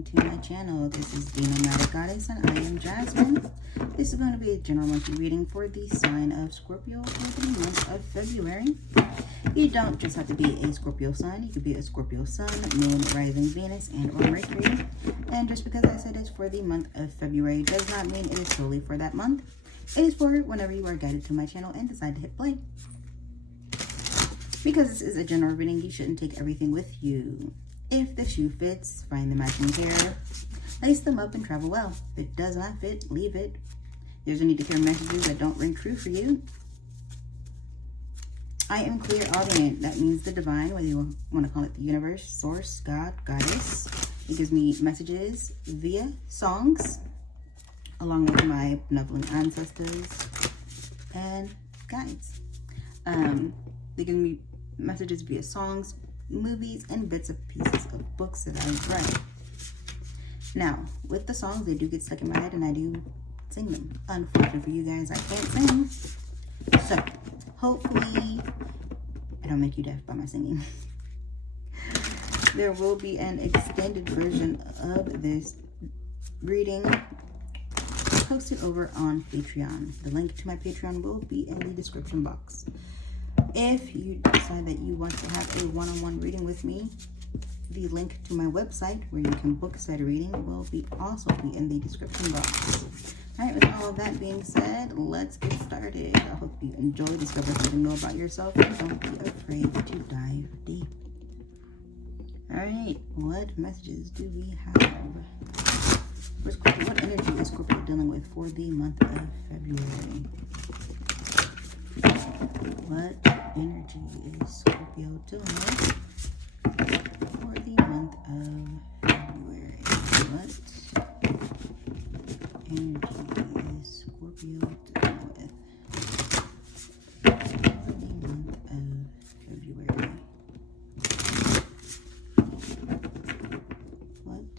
welcome to my channel. This is the Nomadic Goddess and I am Jasmine. This is going to be a general monthly reading for the sign of Scorpio for the month of February. You don't just have to be a Scorpio Sun. You could be a Scorpio Sun, Moon, Rising, Venus, and or Mercury. And just because I said it's for the month of February does not mean it is solely for that month. It is for whenever you are guided to my channel and decide to hit play. Because this is a general reading, you shouldn't take everything with you. If the shoe fits, find the matching pair, lace them up, and travel well. If it does not fit, leave it. There's a need to hear messages that don't ring true for you. I am clairaudient. That means the divine, whether you want to call it the universe, source, God, goddess. It gives me messages via songs, along with my benevolent ancestors and guides. They give me messages via songs, movies, and bits of pieces of books that I've read. Now, with the songs, they do get stuck in my head and I do sing them. Unfortunately for you guys, I can't sing. So, hopefully, I don't make you deaf by my singing. There will be an extended version of this reading posted over on Patreon. The link to my Patreon will be in the description box. If you decide that you want to have a one-on-one reading with me, the link to my website where you can book said reading will also be in the description box. Alright, with all of that being said, let's get started. I hope you enjoy, discover something new about yourself, and don't be afraid to dive deep. Alright, what messages do we have? For Scorpio, what energy is Scorpio dealing with for the month of February? What energy is Scorpio dealing with for the month of February? What energy is Scorpio dealing with for the month of February? What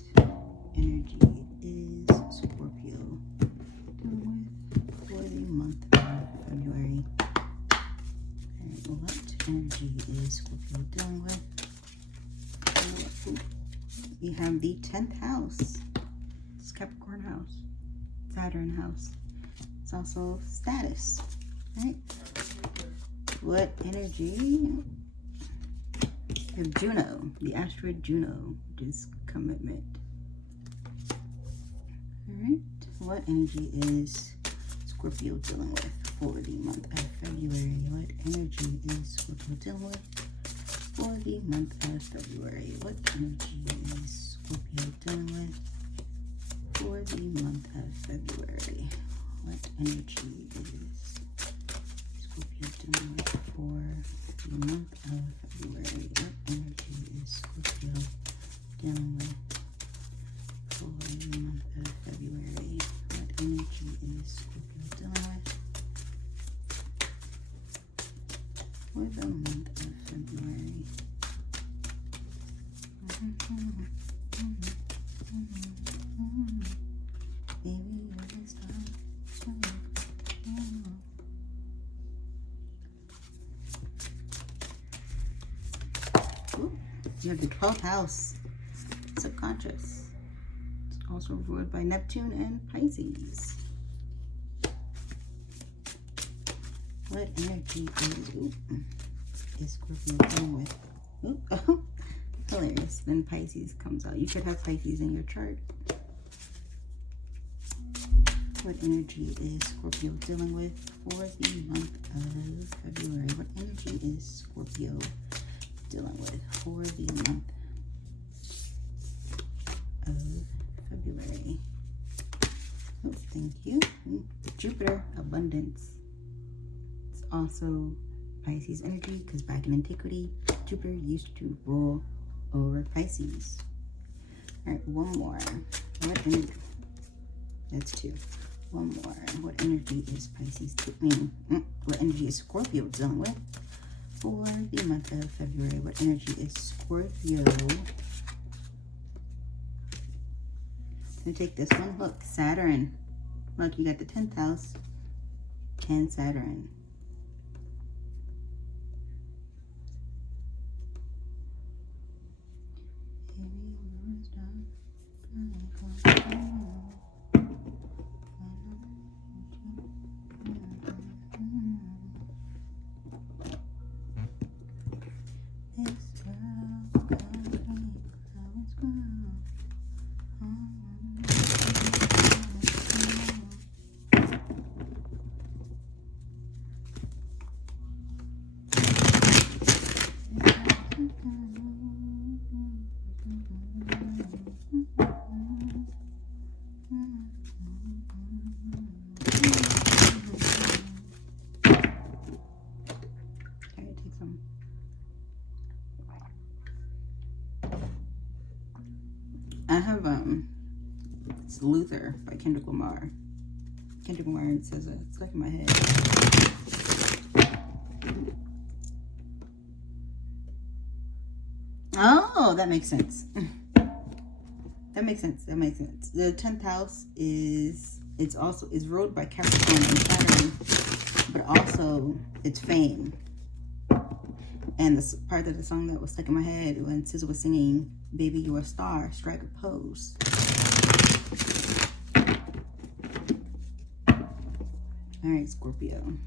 energy is Scorpio dealing with for the month of February? What energy is Scorpio dealing with? We have the 10th house. It's Capricorn house. Saturn house. It's also status. Right? What energy? We have Juno. The asteroid Juno, which is commitment. Alright. What energy is Scorpio dealing with for the month of February? What energy is Scorpio dealing with for the month of February? What energy is Scorpio dealing with for the month of February? What energy is Scorpio dealing with for the month of February? What energy is Scorpio dealing with for the month of February? What energy is Scorpio dealing with for the month of February? Ooh, you have the 12th house, subconscious. It's also ruled by Neptune and Pisces. What energy is Scorpio dealing with? Ooh, hilarious. Then Pisces comes out. You could have Pisces in your chart. What energy is Scorpio dealing with for the month of February? What energy is Scorpio dealing with for the month of February? Oh, thank you. Jupiter, abundance. It's also Pisces energy because back in antiquity, Jupiter used to rule over Pisces. All right, one more. What energy? That's two. One more. What energy is Pisces? What energy is Scorpio dealing with for the month of February? What energy is Scorpio? Gonna take this one. Look, Saturn. Look, you got the 10th house and Saturn. I have it's Luther by Kendrick Lamar. Kendrick Lamar, it says it's stuck in my head. Oh, that makes sense. That makes sense. That makes sense. The 10th house is ruled by Capricorn and Saturn, but also it's fame. And the part of the song that was stuck in my head when SZA was singing, "Baby, you're a star, strike a pose." All right, Scorpio.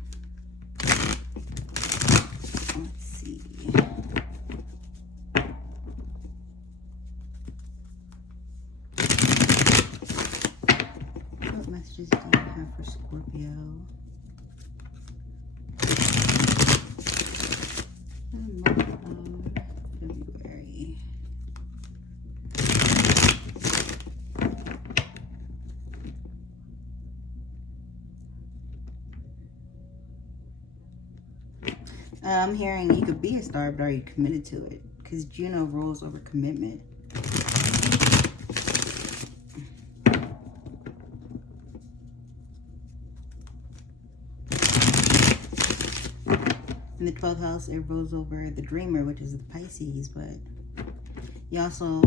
Let's see. What messages do you have for Scorpio? February. I'm hearing you could be a star, but are you committed to it? Because Juno rules over commitment. In the 12th house, it rules over the dreamer, which is the Pisces, but you also,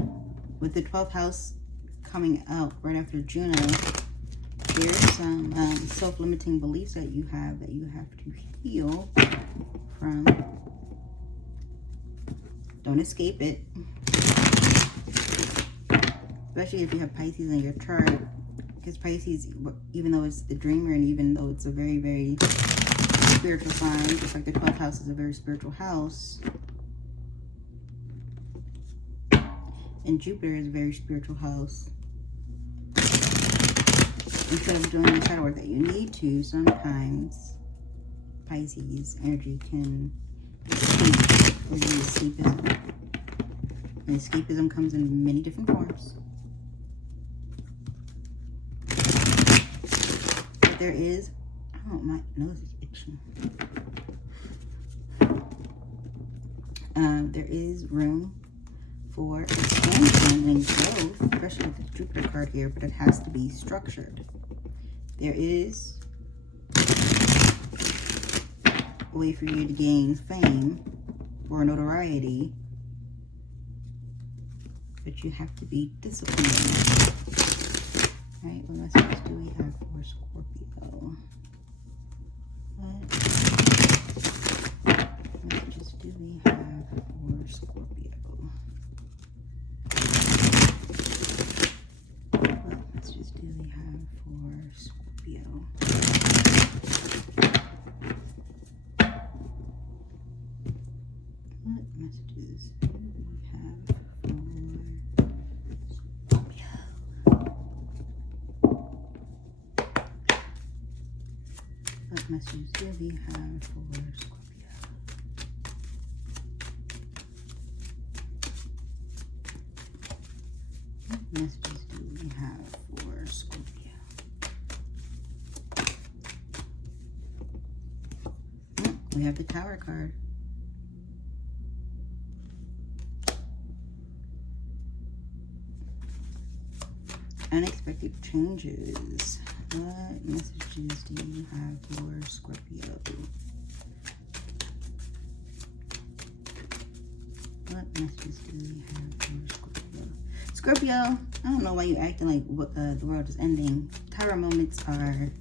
with the 12th house coming out right after Juno, there's some self-limiting beliefs that you have to heal from. Don't escape it. Especially if you have Pisces in your chart. Because Pisces, even though it's the dreamer and even though it's a very, very spiritual sign, just like the 12th house is a very spiritual house, and Jupiter is a very spiritual house. Instead of doing the shadow work that you need to, sometimes Pisces energy can escape or be escapism. And escapism comes in many different forms. But there is, oh, my nose is itching. There is room for expansion and growth, especially with the Jupiter card here, but it has to be structured. There is a way for you to gain fame or notoriety, but you have to be disciplined. All right, what messages do we have for Scorpio? What messages do we have for Scorpio? What messages do we have for Scorpio? What messages do we have for Scorpio? What messages do we have for Scorpio? What messages do we have for Scorpio? We have the Tower card. Unexpected changes. What messages do you have for Scorpio? What messages do we have for Scorpio? Scorpio, I don't know why you're acting like the world is ending. Tower moments are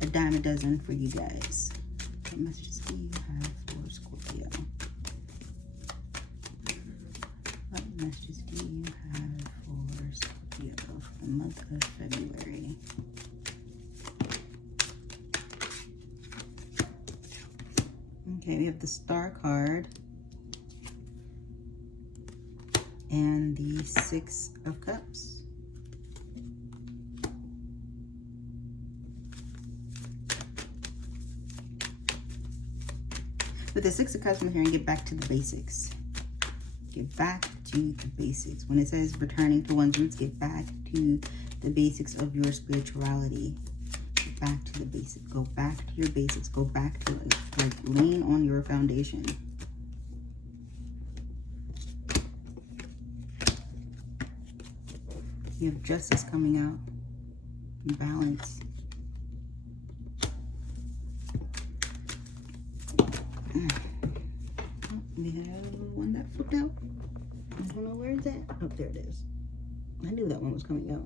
a dime a dozen for you guys. What messages do you have for Scorpio? What messages do you have for Scorpio? the month of February. Okay, we have the Star card and the Six of Cups. With the Six of Cups, I'm hearing get back to the basics. Get back to the basics. When it says returning to one's roots, get back to the basics of your spirituality. Get back to the basics. Go back to your basics. Go back to it. Like, lean on your foundation. You have justice coming out. Balance. We have one that flipped out. I don't know where it's at. Oh, there it is. I knew that one was coming out.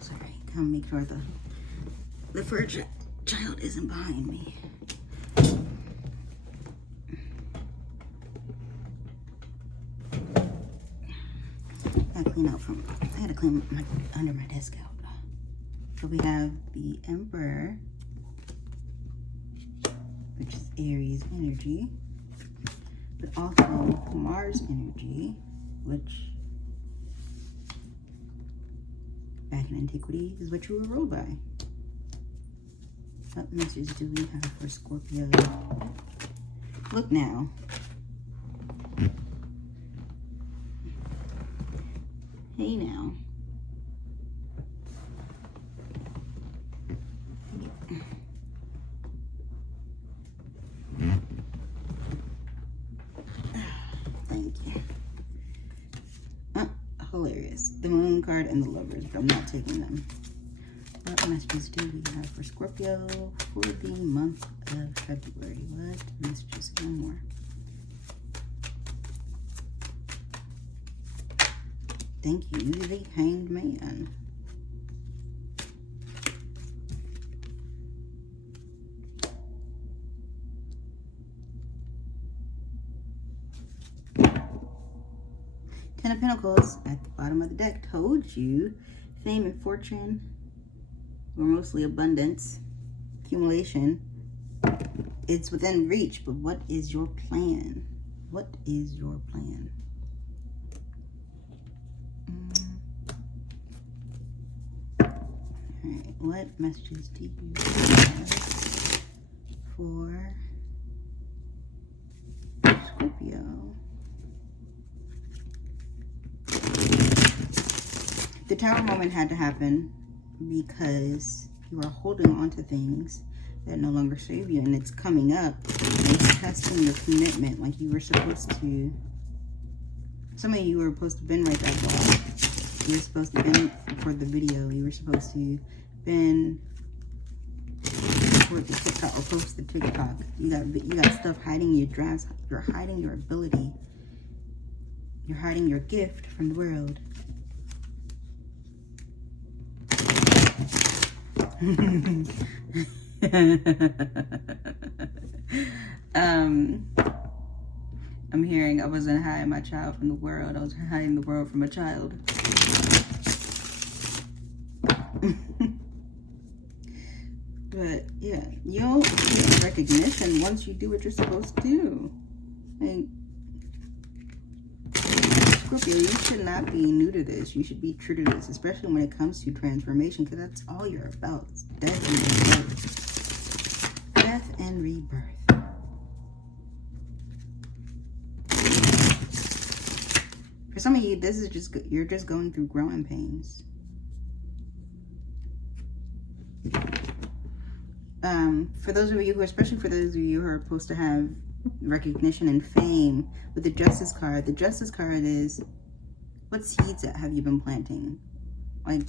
Sorry, gotta make sure the fur child isn't behind me. I had to clean under my desk out. So we have the Emperor, which is Aries energy, but also Mars energy, which back in antiquity is what you were ruled by. What messages do we have for Scorpio? Look now. Hey now. Thank you. Hilarious. The Moon card and the Lovers, but I'm not taking them. What messages do we have for Scorpio for the month of February? What messages? One more. Thank you, the Hanged Man. Ten of Pentacles at the bottom of the deck. Told you, fame and fortune were mostly abundance, accumulation. It's within reach, but what is your plan? What is your plan? Alright, what messages do you have for Scorpio? The Tower moment had to happen because you are holding on to things that no longer serve you, and it's coming up and it's testing your commitment like you were supposed to. Some of you were supposed to been right that ball. You were supposed to been for the video. You were supposed to been for the TikTok or post the TikTok. You got stuff hiding your drafts. You're hiding your ability. You're hiding your gift from the world. I'm hearing I wasn't hiding my child from the world. I was hiding the world from a child. But yeah, you'll get recognition once you do what you're supposed to do. Like, Scorpio, you should not be new to this. You should be true to this, especially when it comes to transformation, because that's all you're about. It's death and rebirth. Death and rebirth. For some of you, this is just, you're just going through growing pains. For those of you who, especially for those of you who are supposed to have recognition and fame, with the Justice card is, what seeds have you been planting? Like,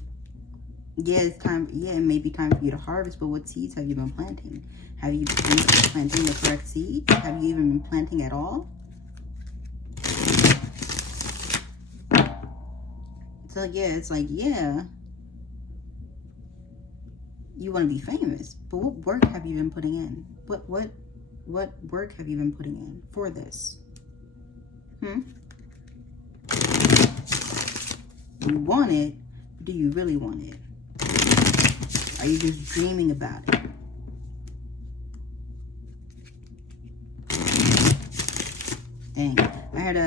yeah, it's time, yeah, it may be time for you to harvest, but what seeds have you been planting? Have you been planting the correct seeds? Have you even been planting at all? So yeah, it's like, yeah, you want to be famous, but what work have you been putting in? What work have you been putting in for this? You want it, but do you really want it? Are you just dreaming about it? Dang, I heard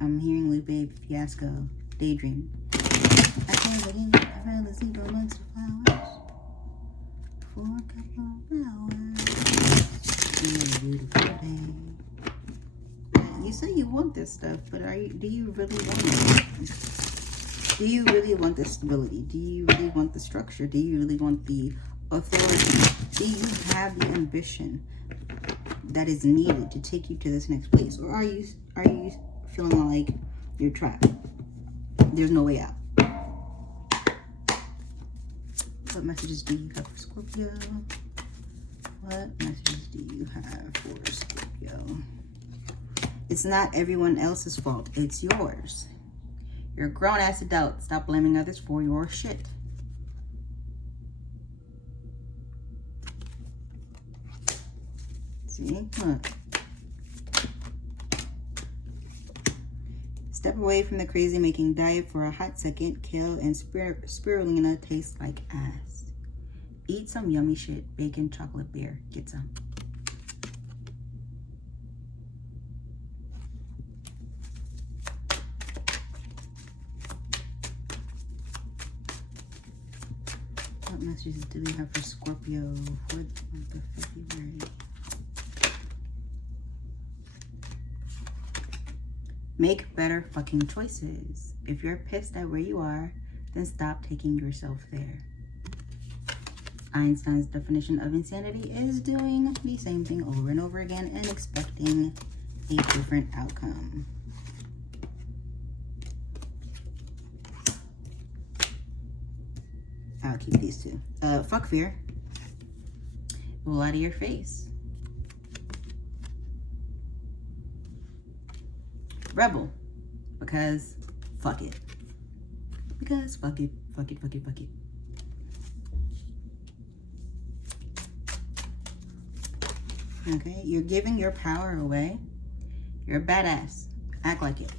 I'm hearing Lupe Fiasco, Daydream. I can't believe I fell asleep amongst the flowers for a couple of hours. Beautiful day. You say you want this stuff, but do you really want it? Do you really want the stability? Do you really want the structure? Do you really want the authority? Do you have the ambition that is needed to take you to this next place? Or are you feeling like you're trapped? There's no way out. What messages do you have for Scorpio? What messages do you have for Scorpio? It's not everyone else's fault. It's yours. You're a grown-ass adult. Stop blaming others for your shit. See? Look. Step away from the crazy-making diet for a hot second. Kale and spirulina taste like ass. Eat some yummy shit. Bacon, chocolate, beer. Get some. What messages do we have for Scorpio for the month of February? Make better fucking choices. If you're pissed at where you are, then stop taking yourself there. Einstein's definition of insanity is doing the same thing over and over again and expecting a different outcome. I'll keep these two. Fuck fear. It will out of your face. Rebel. Because fuck it. Because fuck it. Fuck it, fuck it, fuck it. Okay, you're giving your power away. You're a badass. Act like it.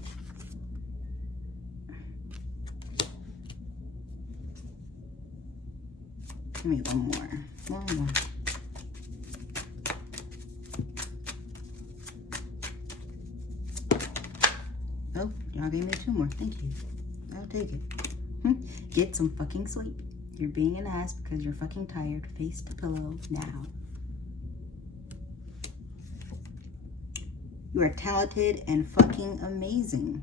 Give me one more. One more. Oh, y'all gave me two more. Thank you. I'll take it. Get some fucking sleep. You're being an ass because you're fucking tired. Face to pillow now. You are talented and fucking amazing.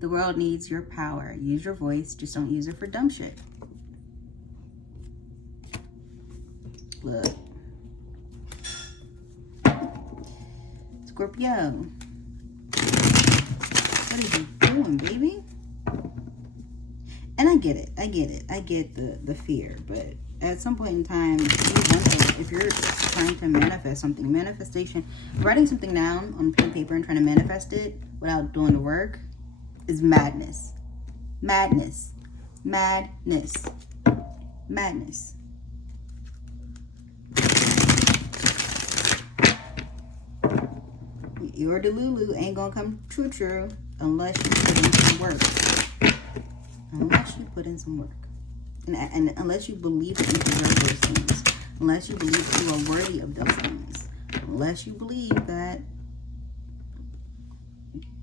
The world needs your power. Use your voice. Just don't use it for dumb shit. Look. Scorpio. What are you doing, baby? And I get it. I get it. I get the fear. But at some point in time, if you're trying to manifest something, manifestation, writing something down on pen and paper and trying to manifest it without doing the work is madness. Madness. Madness. Madness. Your Delulu ain't gonna come true unless you put in some work. Unless you put in some work. And unless you believe that you deserve those things. Unless you believe that you are worthy of those things. Unless you believe that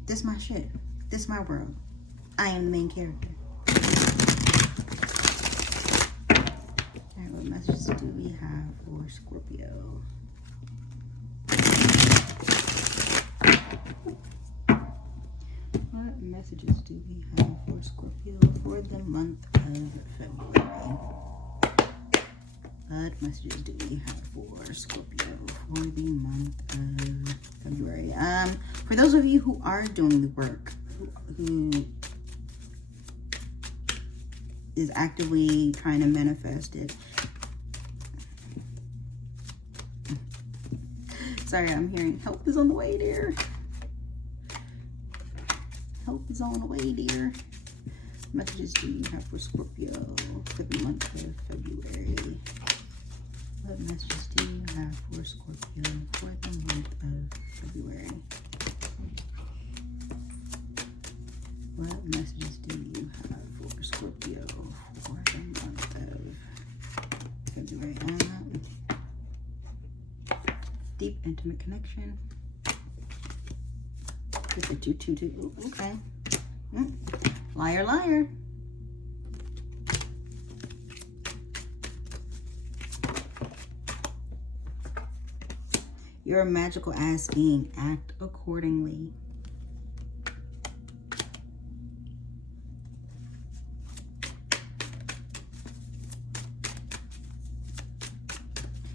this is my shit. This is my world. I am the main character. Alright, what messages do we have for Scorpio? What messages do we have for Scorpio for the month of February? What messages do we have for Scorpio for the month of February? For those of you who are doing the work, who is actively trying to manifest it. Sorry, I'm hearing help is on the way, dear. Help is on the way, dear. Messages do you have for Scorpio for the month of February? What messages do you have for Scorpio for the month of February? What messages do you have for Scorpio for the month of February? Deep, intimate connection. With the 222. Okay. Liar, liar. You're a magical ass being. Act accordingly.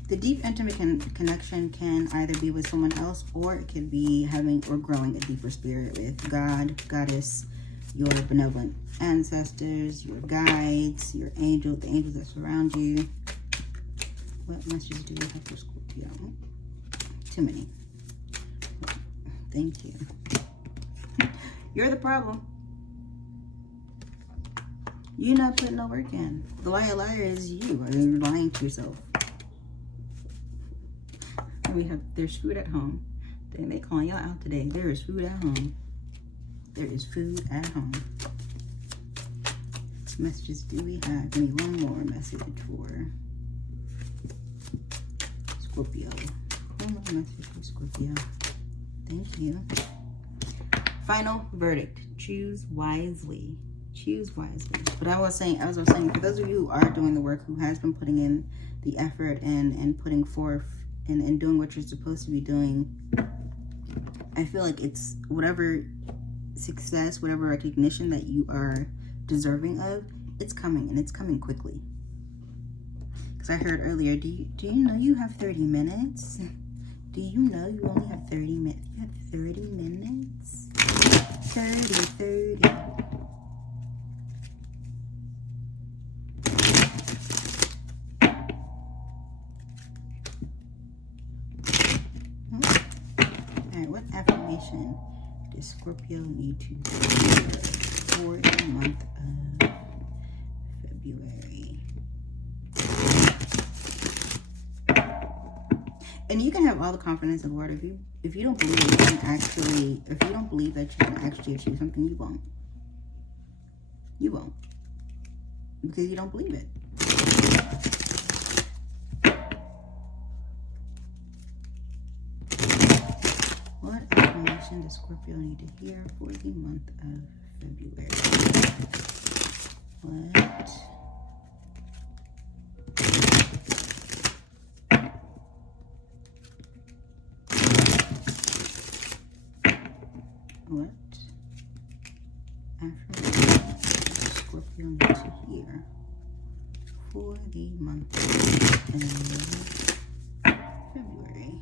The deep, intimate connection can either be with someone else, or it could be having or growing a deeper spirit with God, goddess, your benevolent ancestors, your guides, your angels, the angels that surround you. What messages do you have for Scorpio? Too many. Thank you. You're the problem. You're not putting no work in. The liar is you. You're lying to yourself. There's food at home. They calling y'all out today. There is food at home. There is food at home. What messages do we have? Give me one more message for Scorpio. One more message for Scorpio. Thank you. Final verdict. Choose wisely. Choose wisely. But as I was saying, for those of you who are doing the work, who has been putting in the effort and putting forth and doing what you're supposed to be doing, I feel like it's whatever success, whatever recognition that you are deserving of, it's coming, and it's coming quickly. Because I heard earlier, do you know you have 30 minutes? Do you know you only have 30 minutes? You have 30 minutes? 30. What affirmation does Scorpio need to do for the month of February? And you can have all the confidence in the world. If you don't believe that you can actually, if you don't believe that you can actually achieve something, you won't. You won't. Because you don't believe it. What affirmation does Scorpio need to hear for the month of February? What? What affirmation does Scorpio need to hear for the month of February?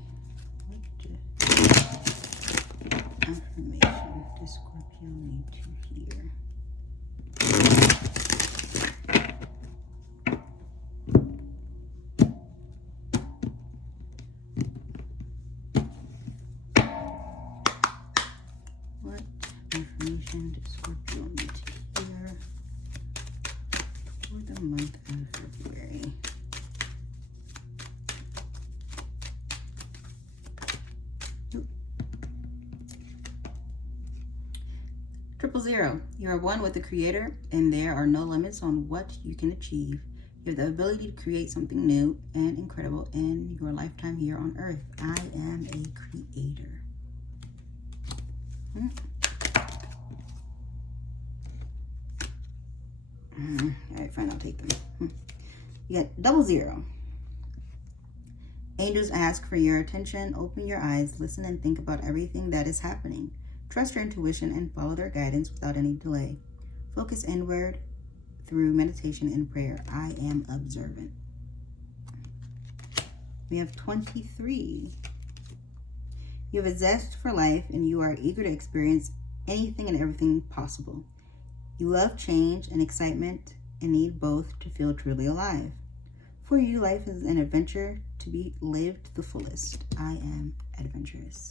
Affirmation does Scorpio need to hear? What affirmation does Scorpio need to hear for the month of February? 000. You are one with the Creator, and there are no limits on what you can achieve. You have the ability to create something new and incredible in your lifetime here on Earth. I am a creator. All right, fine, I'll take them. You got 00. Angels ask for your attention. Open your eyes, listen, and think about everything that is happening. Trust your intuition and follow their guidance without any delay. Focus inward through meditation and prayer. I am observant. We have 23. You have a zest for life, and you are eager to experience anything and everything possible. You love change and excitement and need both to feel truly alive. For you, life is an adventure to be lived to the fullest. I am adventurous.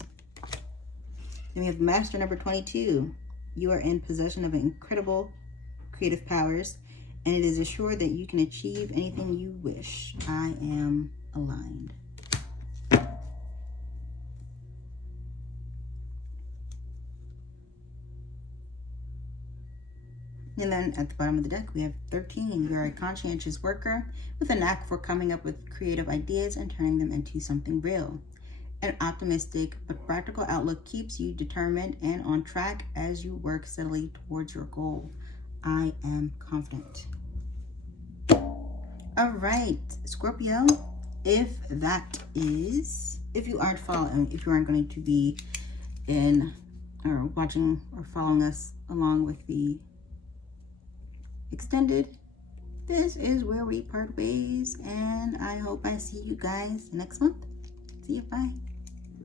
Then we have Master number 22. You are in possession of incredible creative powers and it is assured that you can achieve anything you wish. I am aligned. And then at the bottom of the deck, we have 13. You're a conscientious worker with a knack for coming up with creative ideas and turning them into something real. An optimistic but practical outlook keeps you determined and on track as you work steadily towards your goal. I am confident. All right, Scorpio, if you aren't going to be in or watching or following us along with the extended, this is where we part ways, and I hope I see you guys next month. See you, bye.